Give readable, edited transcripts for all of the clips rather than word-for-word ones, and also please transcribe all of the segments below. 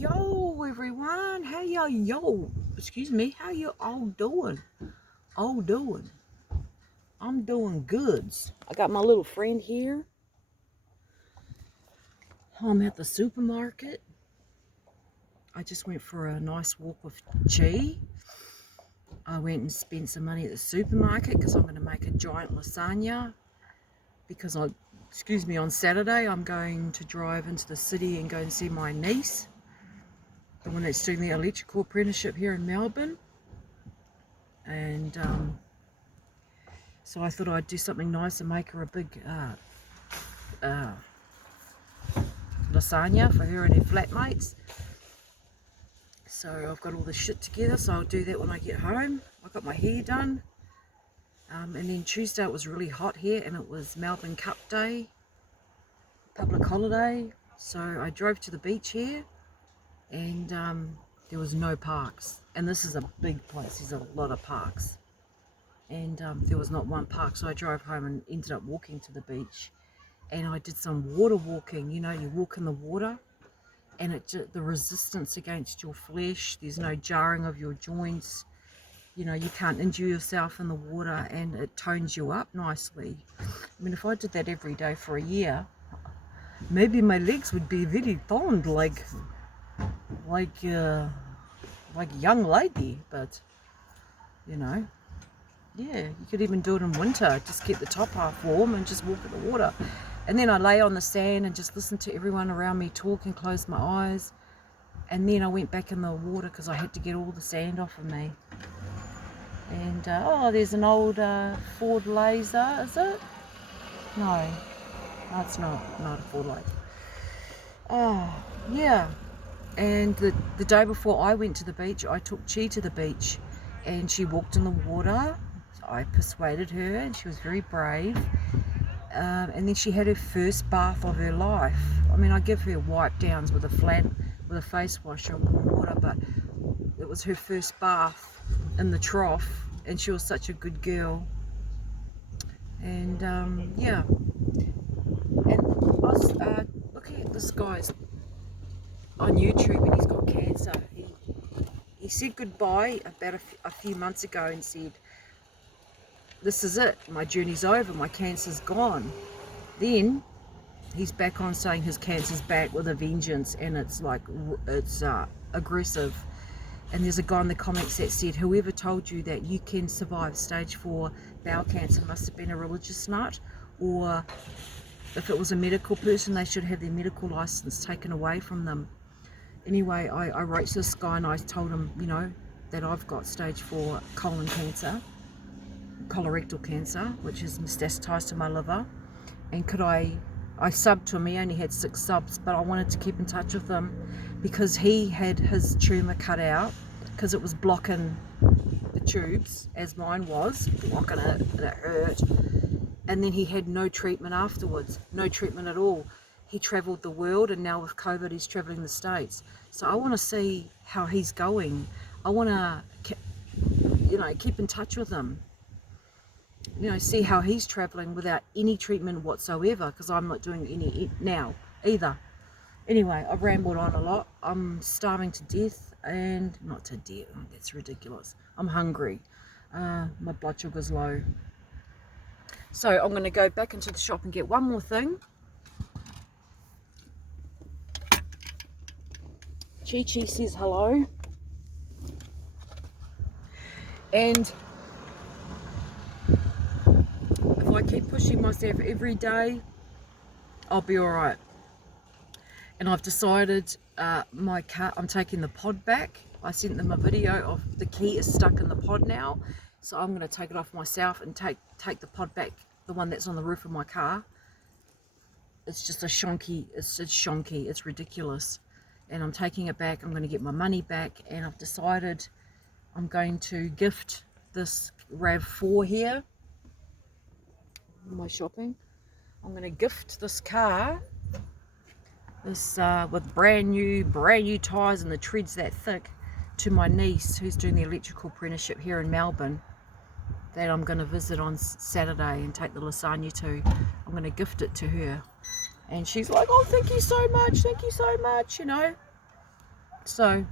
Yo everyone, how y'all excuse me, how you all doing? I'm doing goods. I got my little friend here. I'm at the supermarket. I just went for a nice walk with Chi. I went and spent some money at the supermarket because I'm going to make a giant lasagna because on Saturday I'm going to drive into the city and go and see my niece, the one that's doing the electrical apprenticeship here in Melbourne. And so I thought I'd do something nice and make her a big lasagna for her and her flatmates. So I've got all the shit together, so I'll do that when I get home. I got my hair done, and then Tuesday it was really hot here and it was Melbourne Cup Day, public holiday, so I drove to the beach here and there was no parks, and this is a big place, there's a lot of parks, and there was not one park, so I drove home and ended up walking to the beach, and I did some water walking. You know, you walk in the water and the resistance against your flesh, there's no jarring of your joints, you know, you can't injure yourself in the water, and it tones you up nicely. I mean, if I did that every day for a year, maybe my legs would be very toned like a young lady. But you know, yeah, you could even do it in winter, just keep the top half warm and just walk in the water. And then I lay on the sand and just listen to everyone around me talk and close my eyes, and then I went back in the water because I had to get all the sand off of me. And oh, there's an old Ford Laser, is it? No, it's not a Ford Laser. Oh yeah. And the day before I went to the beach, I took Chi to the beach, and she walked in the water. So I persuaded her, and she was very brave. And then she had her first bath of her life. I mean, I give her wipe downs with a face wash and warm water, but it was her first bath in the trough, and she was such a good girl. And yeah. And I was looking at this guy's on YouTube, and he's got cancer. He said goodbye about a few months ago and said, this is it, my journey's over, my cancer's gone. Then he's back on saying his cancer's back with a vengeance, and it's like, it's aggressive. And there's a guy in the comments that said, whoever told you that you can survive stage 4 bowel cancer must have been a religious nut, or if it was a medical person, they should have their medical license taken away from them. Anyway, I wrote to this guy and I told him, you know, that I've got stage 4 colon cancer, colorectal cancer, which is metastasized to my liver, and could I subbed to him. He only had 6 subs, but I wanted to keep in touch with him because he had his tumour cut out because it was blocking the tubes, as mine was, blocking it, and it hurt. And then he had no treatment afterwards, no treatment at all. He travelled the world, and now with COVID he's travelling the States. So I want to see how he's going. I want to, you know, keep in touch with him. You know, see how he's travelling without any treatment whatsoever, because I'm not doing any now either. Anyway, I've rambled on a lot. I'm starving to death, and not to death, that's ridiculous. I'm hungry. My blood sugar's low. So I'm going to go back into the shop and get one more thing. Chi Chi says hello. And if I keep pushing myself every day, I'll be alright. And I've decided my car, I'm taking the pod back. I sent them a video of the key is stuck in the pod now. So I'm going to take it off myself and take the pod back, the one that's on the roof of my car. It's just a shonky, it's ridiculous. And I'm taking it back, I'm going to get my money back, and I've decided I'm going to gift this RAV4 here. My shopping. I'm going to gift this car, this with brand new tyres and the treads that thick, to my niece who's doing the electrical apprenticeship here in Melbourne, that I'm going to visit on Saturday and take the lasagna to. I'm going to gift it to her. And she's like, oh, thank you so much, you know. So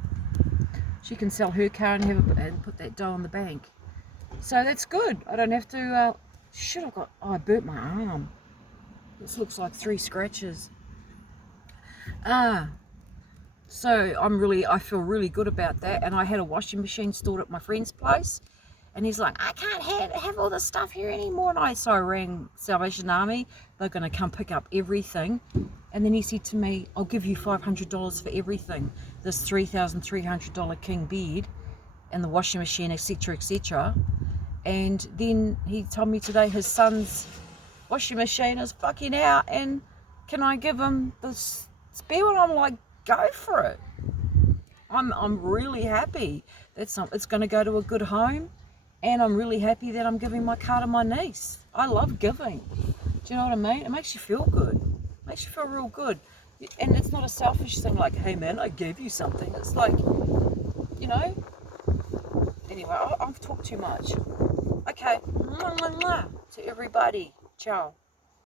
she can sell her car and and put that dough in the bank. So that's good. I don't have to. Shit, I burnt my arm. This looks like 3 scratches. So I feel really good about that. And I had a washing machine stored at my friend's place, and he's like, I can't have all this stuff here anymore. And so I rang Salvation Army. They're going to come pick up everything. And then he said to me, I'll give you $500 for everything. This $3,300 king bed and the washing machine, etc., etc. And then he told me today his son's washing machine is fucking out, and can I give him this spare one? I'm like, go for it. I'm really happy that it's going to go to a good home, and I'm really happy that I'm giving my car to my niece. I love giving. Do you know what I mean? It makes you feel good. It makes you feel real good. And it's not a selfish thing like, hey man, I gave you something. It's like, you know. Anyway, I've talked too much. Okay. Mwah, mwah, mwah, to everybody. Ciao.